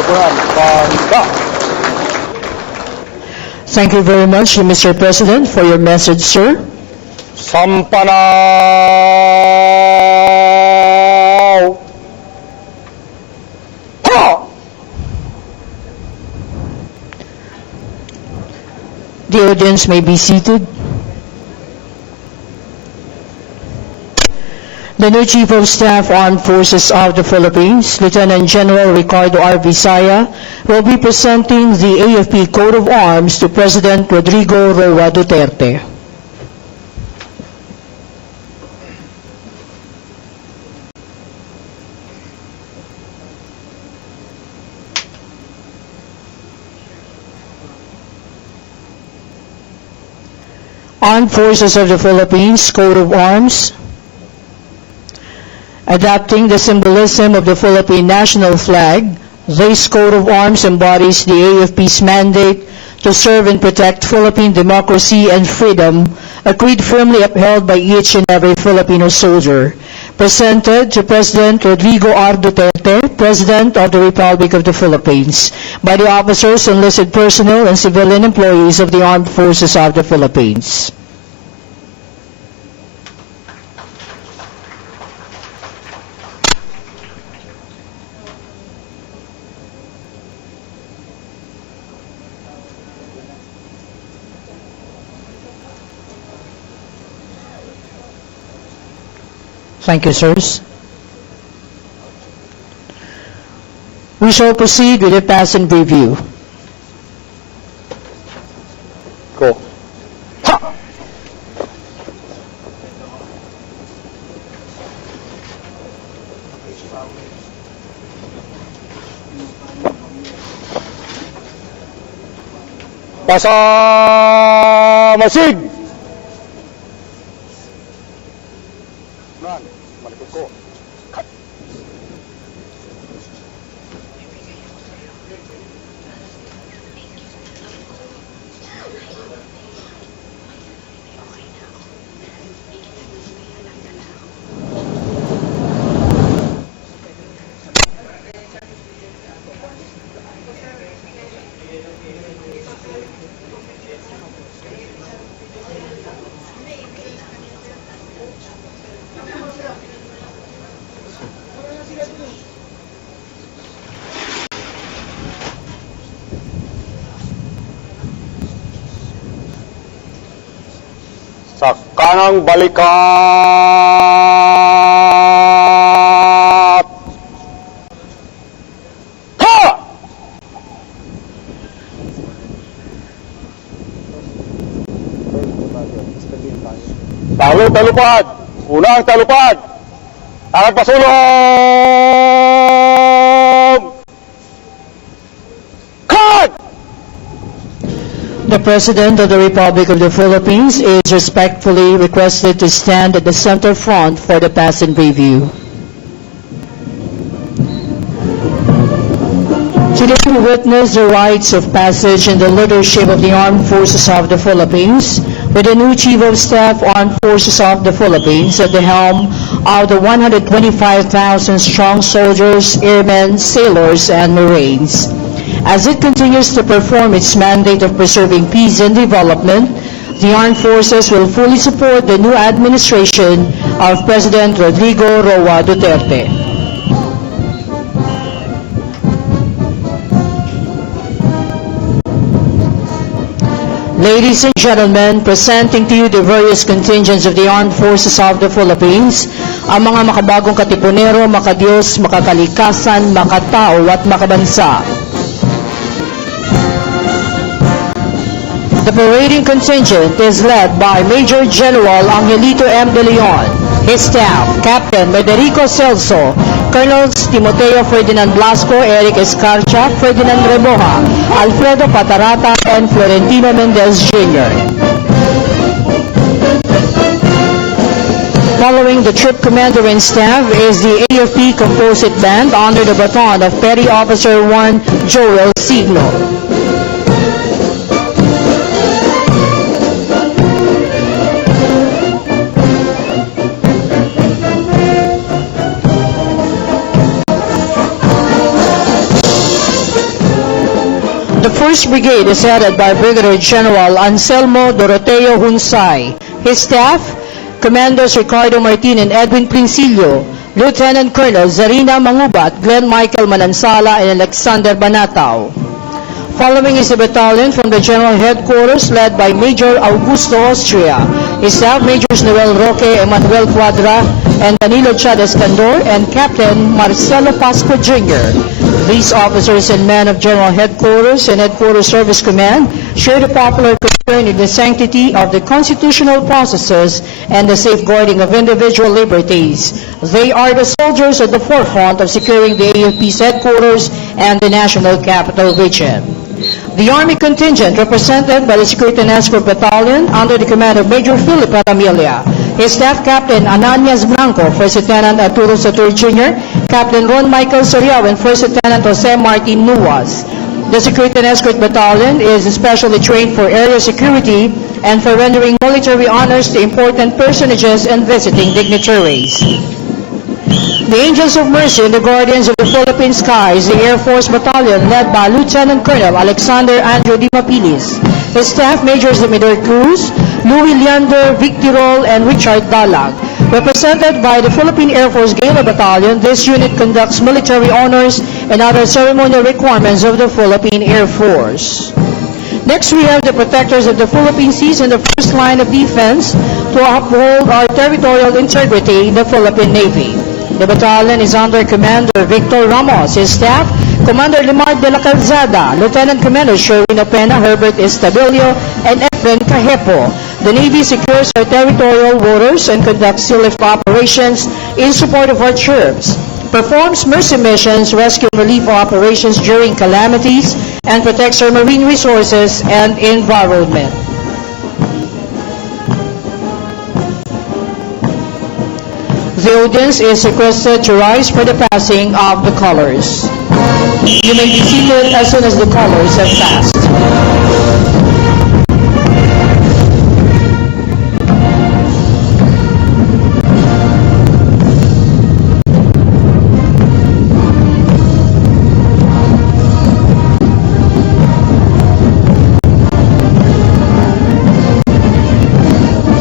Kalipunan. Banda! Thank you very much, Mr. President, for your message, sir. Sampanaw! Ha! The audience may be seated. The new Chief of Staff, Armed Forces of the Philippines, Lieutenant General Ricardo R. Visaya, will be presenting the AFP Coat of Arms to President Rodrigo Roa Duterte. Armed Forces of the Philippines Coat of Arms, adopting the symbolism of the Philippine national flag. This coat of arms embodies the AFP's mandate to serve and protect Philippine democracy and freedom, a creed firmly upheld by each and every Filipino soldier. Presented to President Rodrigo R. Duterte, President of the Republic of the Philippines, by the officers, enlisted personnel, and civilian employees of the Armed Forces of the Philippines. Thank you, sirs. We shall proceed with the pass and review. Go. Ha! Pasamasid! Run. Malikot ko. Cut. Sa kanang balikat! Ha! Talupad! Unang talupad! Ang pasulong! Cut! The President of the Republic of the Philippines is respectfully requested to stand at the center front for the pass and review. Today we witness the rites of passage and the leadership of the Armed Forces of the Philippines, with the new Chief of Staff, Armed Forces of the Philippines, at the helm of the 125,000-strong soldiers, airmen, sailors, and Marines. As it continues to perform its mandate of preserving peace and development, the Armed Forces will fully support the new administration of President Rodrigo Roa Duterte. Ladies and gentlemen, presenting to you the various contingents of the Armed Forces of the Philippines, ang mga makabagong katipunero, makadiyos, makakalikasan, makatao at makabansa. The parading contingent is led by Major General Angelito M. De Leon, his staff, Captain Federico Celso, Colonels Timoteo Ferdinand Blasco, Eric Escarcha, Ferdinand Reboja, Alfredo Patarata, and Florentino Mendez Jr. Following the troop commander and staff is the AFP Composite Band under the baton of Petty Officer 1 Joel Signo. The 1st Brigade is headed by Brigadier General Anselmo Doroteo Hunsay. His staff, Commanders Ricardo Martin and Edwin Princilio, Lieutenant Colonel Zarina Mangubat, Glenn Michael Manansala, and Alexander Banatao. Following is the battalion from the General Headquarters led by Major Augusto Austria. His staff, Majors Noel Roque, Emmanuel Cuadra, and Danilo Chades Candor, and Captain Marcelo Pasco Jr. These officers and men of General Headquarters and Headquarters Service Command share the popular concern in the sanctity of the constitutional processes and the safeguarding of individual liberties. They are the soldiers at the forefront of securing the AFP's headquarters and the National Capital Region. The Army contingent, represented by the Security and Escort Battalion under the command of Major Philip Aramilla, his Staff Captain Ananias Blanco, First Lieutenant Arturo Satur Jr., Captain Ron Michael Soriao, and First Lieutenant Jose Martin Nuas. The Security and Escort Battalion is especially trained for area security and for rendering military honors to important personages and visiting dignitaries. The Angels of Mercy and the Guardians of the Philippine Skies, the Air Force Battalion led by Lieutenant Colonel Alexander Andrew Di Mapilis. His staff, Majors Demidor Cruz, Louis Leander, Victorol, and Richard Dalag. Represented by the Philippine Air Force Gala Battalion, this unit conducts military honors and other ceremonial requirements of the Philippine Air Force. Next, we have the protectors of the Philippine Seas in the first line of defense to uphold our territorial integrity, the Philippine Navy. The battalion is under Commander Victor Ramos. His staff, Commander Limar de la Calzada, Lieutenant Commander Sherwin Opena, Herbert Estabilio, and Efren Cajepo. The Navy secures our territorial waters and conducts sea lift operations in support of our troops, performs mercy missions, rescue and relief operations during calamities, and protects our marine resources and environment. The audience is requested to rise for the passing of the colors. You may be seated as soon as the colors have passed.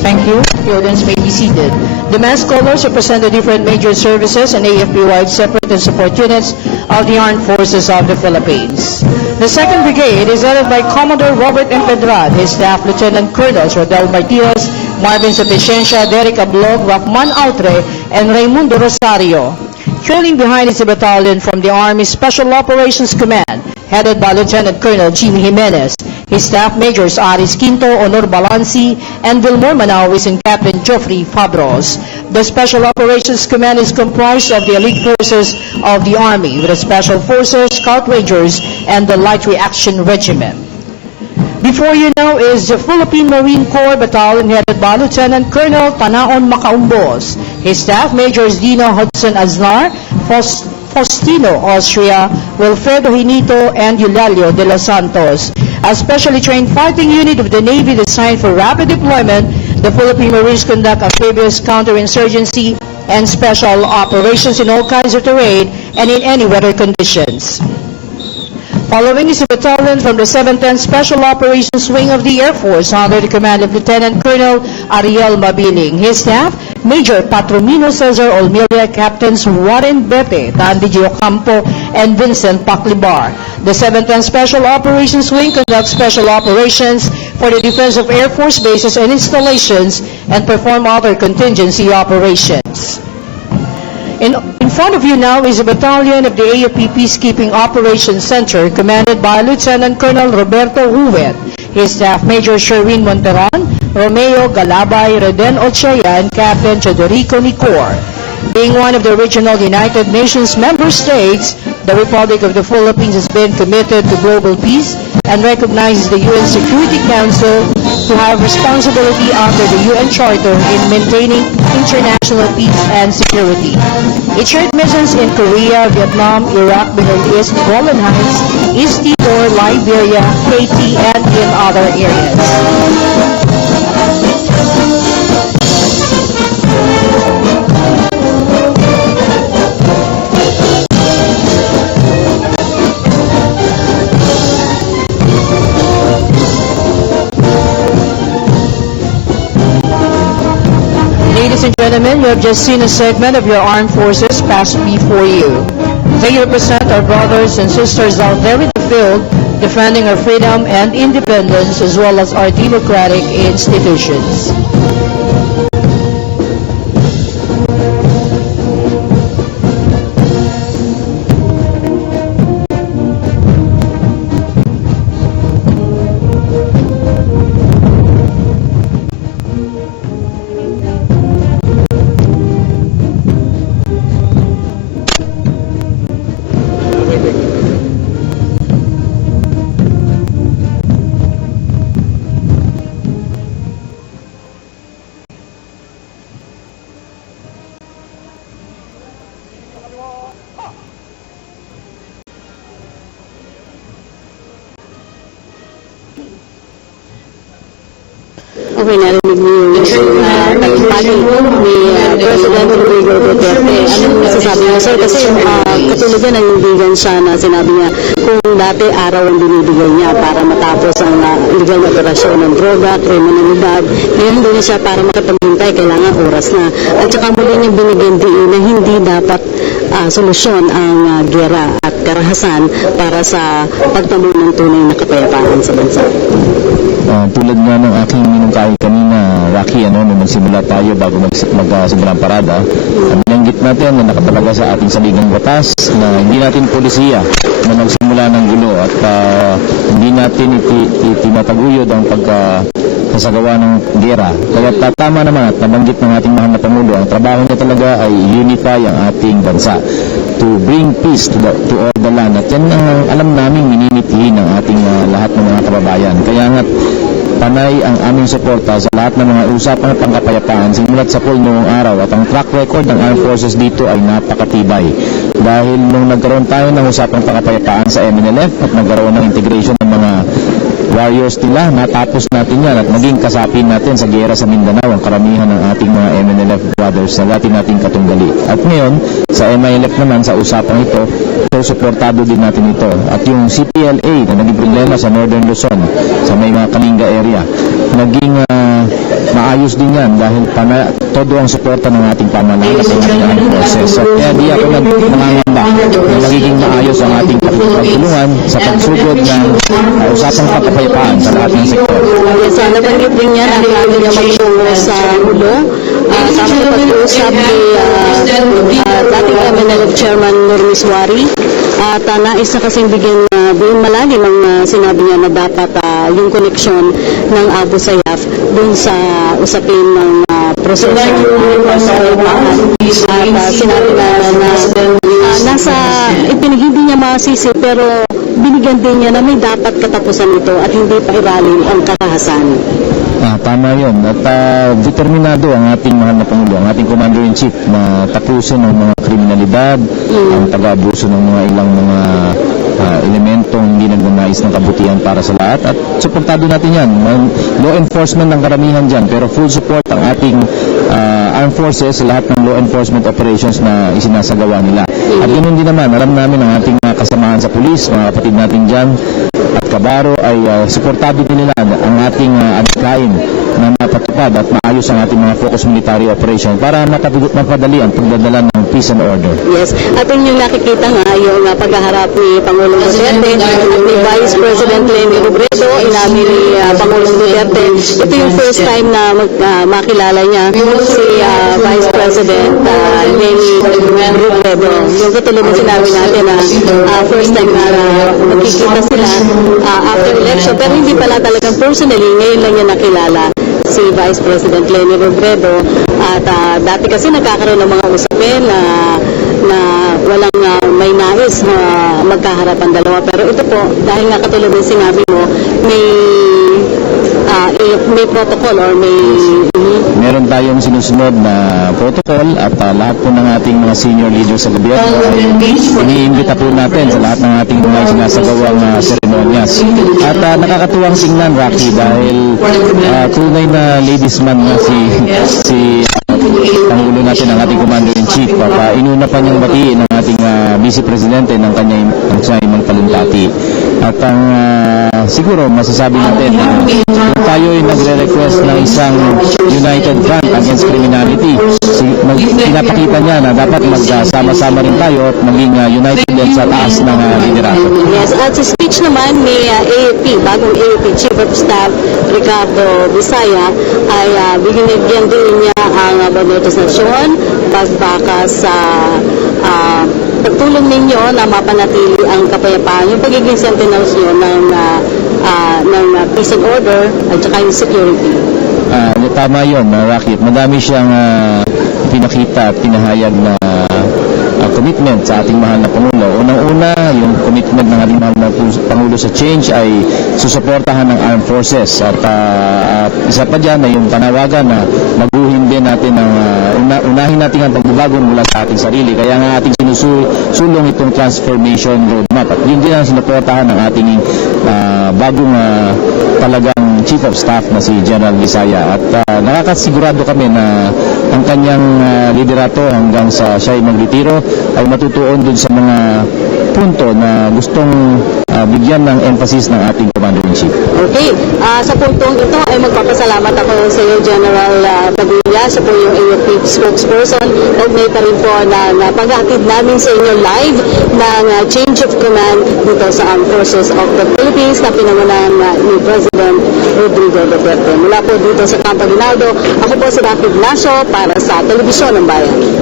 Thank you. The audience may be seated. The mass colors represent the different major services and AFP-wide separate and support units of the Armed Forces of the Philippines. The 2nd Brigade is headed by Commodore Robert M. Pedrad, his staff Lieutenant Colonels Rodel Martinez, Marvin Sapiciencia, Derek Ablog, Rahman Autre, and Raimundo Rosario. Trailing behind is a battalion from the Army Special Operations Command, headed by Lieutenant Colonel Jimmy Jimenez. His staff Majors Aris Quinto, Honor Balanci, and Vilmor Manawis, and Captain Geoffrey Fabros. The Special Operations Command is comprised of the elite forces of the Army, with the Special Forces, Scout Rangers, and the Light Reaction Regiment. Before you know is the Philippine Marine Corps Battalion headed by Lieutenant Colonel Tanaon Macaumbos. His staff Majors Dino Hudson Aznar, Faustino Austria, Wilfredo Hinito, and Eulalio de los Santos. A specially trained fighting unit of the Navy designed for rapid deployment, the Philippine Marines conduct amphibious counterinsurgency and special operations in all kinds of terrain and in any weather conditions. Following is a battalion from the 710th Special Operations Wing of the Air Force under the command of Lieutenant Colonel Ariel Mabiling. His staff, Major Patromino Cesar Olmilla, Captains Warren Bete, Tandy Giocampo, and Vincent Paclibar. The 710th Special Operations Wing conducts special operations for the defense of Air Force bases and installations and perform other contingency operations. In front of you now is a battalion of the AFP Peacekeeping Operations Center commanded by Lieutenant Colonel Roberto Huet, his staff Major Sherwin Monteron, Romeo Galabay, Reden Ochea, and Captain Chodorico Nicor. Being one of the original United Nations member states, the Republic of the Philippines has been committed to global peace and recognizes the UN Security Council to have responsibility under the UN Charter in maintaining international peace and security. It shared missions in Korea, Vietnam, Iraq, Middle East, Golan Heights, East Timor, Liberia, Haiti, and in other areas. gentlemen, you have just seen a segment of your armed forces pass before you. They represent our brothers and sisters out there in the field, defending our freedom and independence as well as our democratic institutions. Okay, narinig niyo yung pagpapali ni President Rodrigo Duterte. Anong masasabi niyo, sir? Kasi katulad yan, nangindigan siya na sinabi niya kung dati araw ang binibigay niya para matapos ang illegal na operasyon ng droga, kriminalidad. Ngayon hindi na siya para makapaghintay, kailangan oras na. At saka muli niyang binigyan din na hindi dapat solusyon ang gera at karahasan para sa pagtamo ng tunay na kapayapaan sa bansa. Tulad nga ng aking minungkahi kanina, Rocky, nung magsimula tayo bago magsimula ang parada, binanggit natin na nakatalaga sa ating saligang batas na hindi natin polisiya na magsimula ng gulo at hindi natin itinataguyod ang pagkasagawa ng gera. Kaya tama naman at nabanggit ng ating mahal na Pangulo, ang trabaho niya talaga ay unify ang ating bansa, to bring peace to all the land. At yan ang alam namin minimitihin ng ating lahat ng mga kababayan. Kaya nga panay ang aming suporta sa lahat ng mga usapang pangkapayapaan simulat sa poll noong araw, at ang track record ng Armed Forces dito ay napakatibay. Dahil nung nagkaroon tayo ng usapang pangkapayapaan sa MNLF at nagkaroon ng integration ng mga warriors nila, natapos natin yan at naging kasapin natin sa giyera sa Mindanao ang karamihan ng ating mga MNLF brothers na dati nating katunggali. At ngayon, sa MILF naman, sa usapang ito, so suportado din natin ito. At yung CPLA na naging problema sa Northern Luzon, sa may mga Kalinga area, naging maayos din yan dahil todo ang suporta ng ating pamahalaan sa ating armed forces. So kaya di ako nangangamba na magiging maayos ang ating pagtulungan sa pagsugod ng usapang kapayapaan sa lahat ng sektor. Yes, nabanggit din niya ang plano niya magtungo sa ulo. Tama na pag-uusap ni dating MNLF Chairman Normis Wari. At nais na kasing bigyan buong malalim ang sinabi niya na dapat yung koneksyon ng Abu Sayyaf dun sa usapin ng proseso ng pangkailangan. At sinabi na nasa hindi niya masisi pero binigyan din niya na may dapat katapusan ito at hindi pa iralim ang karahasan. Tama yun. At determinado ang ating mahal na Pangulo, ang ating Commander-in-Chief na tapusin ang mga kriminalidad, ang pag-abuso ng mga ilang mga elementong hindi nagnanais ng kabutihan para sa lahat. At suportado natin yan. Law enforcement ng karamihan dyan, pero full support ang ating armed forces sa lahat ng law enforcement operations na isinasagawa nila. At yun din naman, alam namin ang ating kasamahan sa pulis, mga kapatid natin dyan, at Kabaro ay suportado din nila ang ating adikain na mapatupad at maayos ang ating mga focus military operation para mapadali ang pagdadala ng peace and order. Yes, at yung nakikita nga yung paghaharap ni Pangulong Duterte at ni Vice President Leni Robredo, inamin ni Pangulong Duterte. Ito yung first time na makilala niya si Vice President Leni Robredo. Yung katulad na sinabi natin na first time na magkikita sila after election, pero hindi pala talagang personally, ngayon lang niya nakilala si Vice President Leni Robredo. At dati kasi nagkakaroon ng mga usapin na walang may nais na magkaharap ang dalawa. Pero ito po, dahil nga katulad ng sinabi mo, may protocol or meron tayong sinusunod na protocol at lahat po ng ating mga senior leaders sa gobyerno ay iniimbita po natin sa lahat ng ating mga sinasagawang seremonyas. At nakakatuwang tingnan, Rocky, dahil tunay na ladies man na si Pangulo natin, ang ating Commander-in-Chief. Inuna pa niyang batiin ng ating Vice Presidente ng kanyang magpalumpati. At ang siguro masasabi natin na kung tayo ay nagre-request ng isang united front against criminality, pinapakita niya na dapat magsama-sama rin tayo at maging united din sa taas ng liderato. Yes, at sa speech naman ni AFP, bagong AFP Chief of Staff Ricardo Bisaya, ay binigyan din niya ang Banetos Nasyon, pagbaka sa pagtulong ninyo na mapanatili ang kapayapaan, yung pagiging sentinels nyo ng peace and order at saka yung security. Tama yun, Rocky. Madami siyang pinakita at pinahayag na commitment sa ating mahal na Pangulo. Unang-una, yung commitment ng ating mahal na Pangulo sa change ay susuportahan ng armed forces. At isa pa dyan ay yung panawagan na maguhin din natin unahin natin ang pagbabago mula sa ating sarili. Kaya nga ating sinusulong itong transformation roadmap. At yun din ang sinuportahan ng ating bagong talagang Chief of Staff na si General Bisaya. At nakakasigurado kami na ang kanyang liderato hanggang sa siya ay magretiro ay matutuon dun sa mga punto na gustong bigyan ng emphasis ng ating Commander-in-Chief. Okay, sa puntong ito ay magpapasalamat ako sa iyo, General Padilla, sa po yung AFP spokesperson. Kaugnay pa rin po na paghatid namin sa inyo live ng change of command dito sa Armed Forces of the Philippines na pinangunahan ni President Rodrigo Duterte. Mula po dito sa Campo Aguinaldo, ako po si Rafi Ignacio para sa Telebisyon ng Bayan.